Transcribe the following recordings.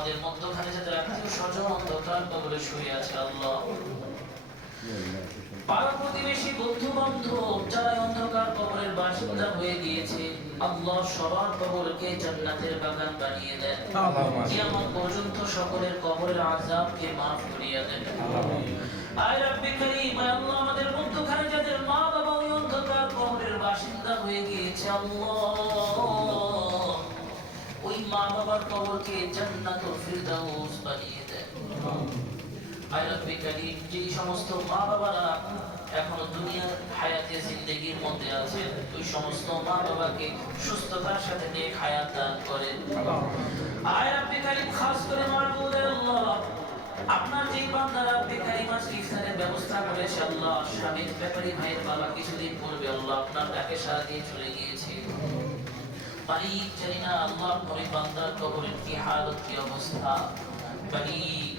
আমাদের মধ্যখানে যাদের আত্মীয় স্বজন অন্ধকার কবরে শুয়ে আছে আল্লাহ, পাড়া প্রতিবেশী বন্ধু বান্ধব যারা অন্ধকার কবরের বাসিন্দা হয়ে গিয়েছে আল্লাহ সবার কবরকে জান্নাতের বাগান বানিয়ে দেন। কিয়ামত পর্যন্ত সকলের কবরের আযাবকে মাফ করিয়ে দেন। আয় রব্বে করিম, আয় আল্লাহ আমাদের মধ্যখানে যাদের মা বাবা ওই অন্ধকার কবরের বাসিন্দা হয়ে গিয়েছে আল্লাহ, ওই মা বাবার কবরকে জান্নাতুল ফিরদাউস বানিয়ে দেন। আয় রব্বে করিম, যে সমস্ত মা বাবারা এখনো দুনিয়ার হায়াতে জিন্দেগির মধ্যে আছে ওই সমস্ত মা বাবাকে সুস্থতার সাথে নেক হায়াত দান করেন। আয় রব্বে করিম, খাস করে মাহবুব আল্লাহ আপনার যে বান্দারা বেকারি মাস ইফতারের ব্যবস্থা করেছে আল্লাহ, স্বামীর ব্যাপারী ভাইয়ের বাবা কিছুদিন পূর্বে আল্লাহ আপনার ডাকে সাড়া দিয়ে চলে গিয়েছে। মালিক জানি না আল্লাহ ওই বান্দার কবরের কি হালত, কি অবস্থা। মালিক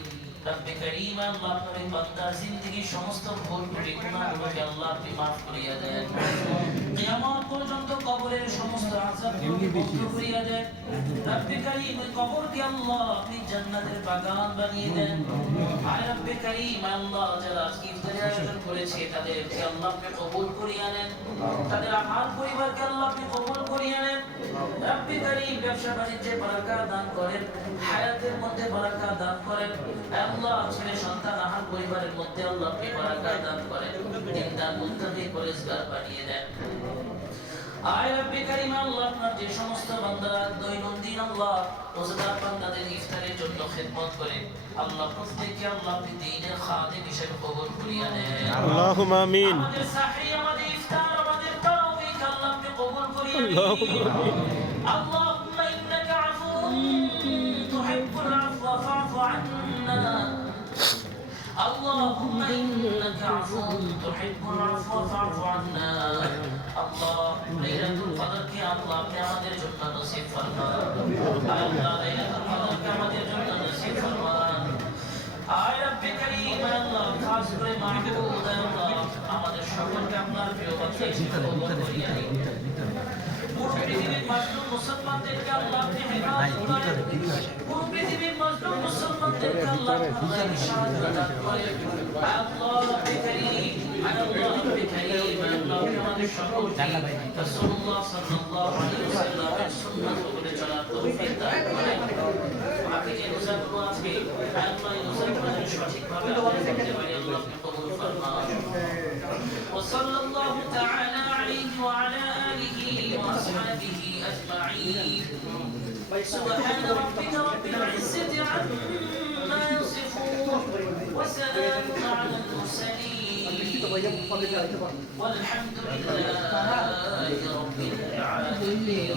রব্বে করিম, আল্লাহ আপনার এই বান্দার জিন্দেগির সমস্ত ভুল ত্রুটি গুনাহগুলোকে আল্লাহ আপনি মাফ করিয়া দেন। কিয়ামত পর্যন্ত কবরের সমস্ত আযাবগুলোকে মুক্ত করিয়া দেন। রব্বে করিম, ওই কবরকে আল্লাহ আপনি জান্নাতের বাগান বানিয়ে দেন। আয় রব্বে করিম, আল্লাহ যারা আজকে ইফতারের আয়োজন করেছে তাদেরকে আল্লাহ আপনি কবুল করিয়া নেন, তাদের আহার পরিবারকে আল্লাহ আপনি কবুল করিয়া নেন। রব্বে করিম, ব্যবসা বাণিজ্যে বারাকা দান করেন, হায়াতের মধ্যে বারাকা দান করেন। আল্লাহ ছেলে সন্তান আহার পরিবারের মধ্যে আল্লাহ আপনি বারাকা দান করেন, দিনদার মুত্তাকি পরিষ্কার বানিয়ে দেন। আয় রব্বে করিম, আল্লাহ আপনার যে সমস্ত বান্দারা দৈনন্দিন আল্লাহ রোজাদার বান্দাদের ইফতারের জন্য খিদমত করে আল্লাহ প্রত্যেককে আল্লাহ আপনি দ্বীনের খাদিম হিসেবে কবুল করিয়া নেন। আল্লাহুম্মা আমিন। আমাদের সাহি, আমাদের ইফতার, আমাদের তারাবিহ আল্লাহ আপনি কবুল করিয়া নেন। আল্লাহুম্মা ইন্নাকা আফুউন তুহিব্বুল আফওয়া ফা'ফু আন্না। اللهم إنك عفو تحب العفو فاعف عنا। الله ليلة القدر के अल्लाह अपने আমাদের জন্য নসিব ফরমান। আল্লাহ লাইলাতুল কদর কে আমাদের জন্য নসিব ফরমান। আয় রব্বে করিম, আল্লাহ খাস করে মাহবুব আল্লাহ আমাদের সকলকে আপনার প্রিয় বান্দা হিসেবে কবুল করিয়া নিন। পুরো পৃথিবীর মাজলুম মুসলমানদেরকে আল্লাহ আপনি হেফাজত করেন। পুরো পৃথিবীর মাজলুম মুসলমানদেরকে আল্লাহ আপনি সাহায্য দান করেন। আল্লাহ রব্বে করিম, আল্লাহ রব্বে করিম, আল্লাহ আমাদের সকলকে রাসূলুল্লাহ সাল্লাল্লাহু আলাইহি ওয়াসাল্লামের সুন্নাত অনুযায়ী চলার তৌফিক দান করেন। বাকি যে রোজাগুলো আছে আল্লাহ এই রোজাগুলো সঠিকভাবে আদায় করতে পারি আল্লাহ আপনি কবুল ফরমান। ওয়া সাল্লাল্লাহু তাআলা আলাইহি ওয়া আলা আলিহি ওয়া আসহাবিহি আজমাইন। سبحان ربك رب العزة عما يصفون وسلام على المرسلين والحمد لله رب العالمين.